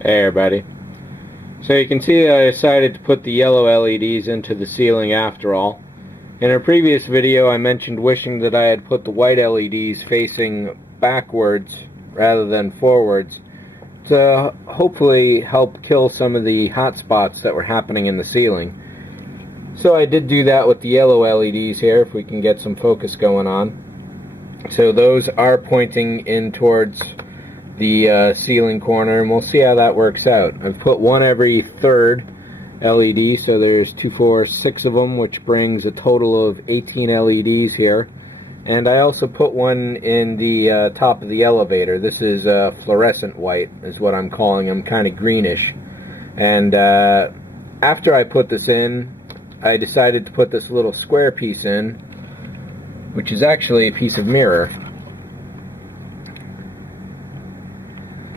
Hey everybody. So you can see I decided to put the yellow LEDs into the ceiling after all. In a previous video I mentioned wishing that I had put the white LEDs facing backwards rather than forwards to hopefully help kill some of the hot spots that were happening in the ceiling. So I did do that with the yellow LEDs here, if we can get some focus going on. So those are pointing in towards the ceiling corner, and we'll see how that works out. I've put one every third LED, so there's 2, 4, 6 of them, which brings a total of 18 LEDs here. And I also put one in the top of the elevator. This is fluorescent white, is what I'm calling them, kind of greenish. And after I put this in, I decided to put this little square piece in, which is actually a piece of mirror.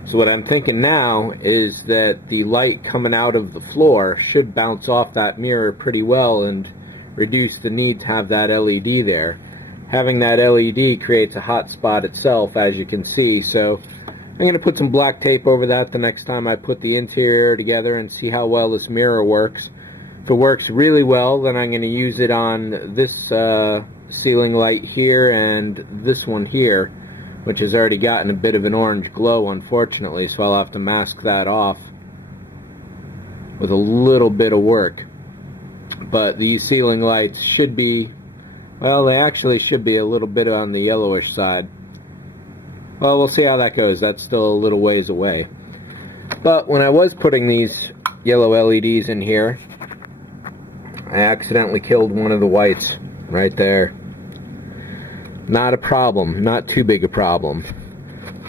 So what I'm thinking now is that the light coming out of the floor should bounce off that mirror pretty well and reduce the need to have that LED there. Having that LED creates a hot spot itself, as you can see, so I'm going to put some black tape over that the next time I put the interior together and see how well this mirror works. If it works really well, then I'm going to use it on this ceiling light here and this one here, which has already gotten a bit of an orange glow, unfortunately, so I'll have to mask that off with a little bit of work. But these ceiling lights should be, well, they actually should be a little bit on the yellowish side. Well, we'll see how that goes. That's still a little ways away. But when I was putting these yellow LEDs in here, I accidentally killed one of the whites right there. Not a problem, not too big a problem.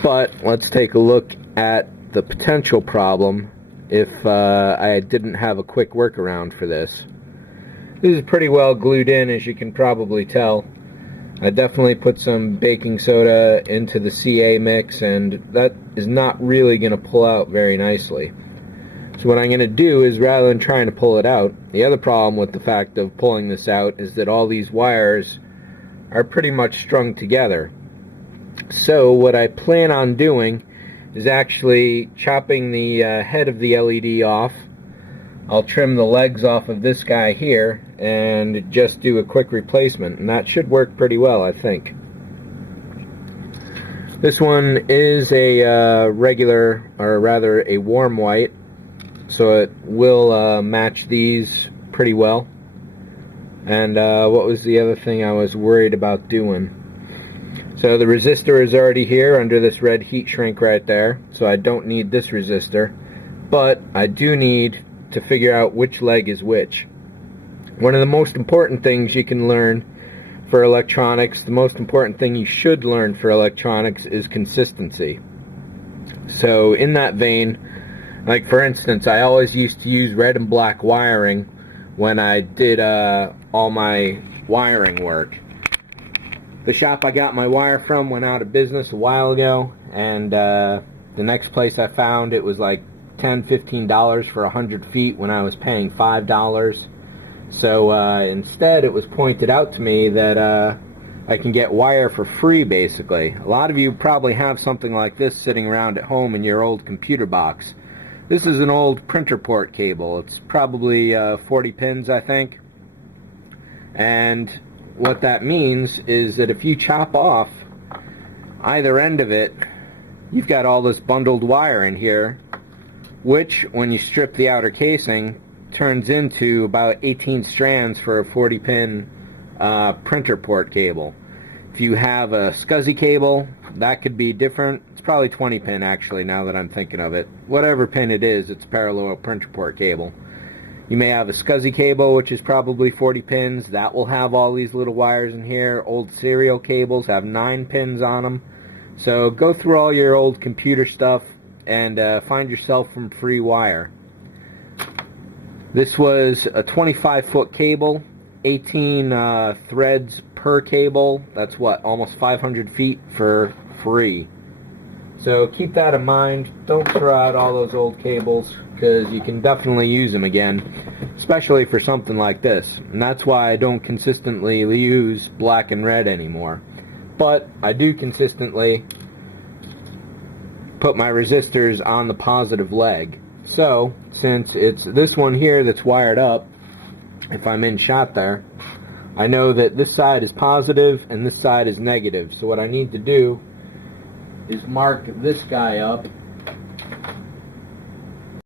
But let's take a look at the potential problem if I didn't have a quick workaround for this. This is pretty well glued in, as you can probably tell. I definitely put some baking soda into the CA mix, and that is not really going to pull out very nicely. So what I'm going to do is, rather than trying to pull it out, the other problem with the fact of pulling this out is that all these wires are pretty much strung together. So what I plan on doing is actually chopping the head of the LED off. I'll trim the legs off of this guy here and just do a quick replacement, and that should work pretty well, I think. This one is a regular, or rather a warm white, so it will match these pretty well. And what was the other thing I was worried about doing? So the resistor is already here under this red heat shrink right there, so I don't need this resistor, but I do need to figure out which leg is which. One of the most important things you can learn for electronics, the most important thing you should learn for electronics, is consistency. So in that vein, like for instance, I always used to use red and black wiring when I did all my wiring work. The shop I got my wire from went out of business a while ago, and the next place I found, it was like $10, $15 for 100 feet when I was paying $5. So instead it was pointed out to me that I can get wire for free, basically. A lot of you probably have something like this sitting around at home in your old computer box. This is an old printer port cable. It's probably 40 pins, I think. And what that means is that if you chop off either end of it, you've got all this bundled wire in here, which, when you strip the outer casing, turns into about 18 strands for a 40 pin printer port cable. If you have a SCSI cable, that could be different. It's probably 20 pin actually, now that I'm thinking of it. Whatever pin it is, it's a parallel printer port cable. You may have a SCSI cable, which is probably 40 pins. That will have all these little wires in here. Old serial cables have 9 pins on them. So go through all your old computer stuff and find yourself some free wire. This was a 25-foot cable, 18 threads per cable. That's what, almost 500 feet for free. So keep that in mind. Don't throw out all those old cables, because you can definitely use them again, especially for something like this. And that's why I don't consistently use black and red anymore. But I do consistently put my resistors on the positive leg. So, since it's this one here that's wired up, if I'm in shot there, I know that this side is positive and this side is negative. So what I need to do is mark this guy up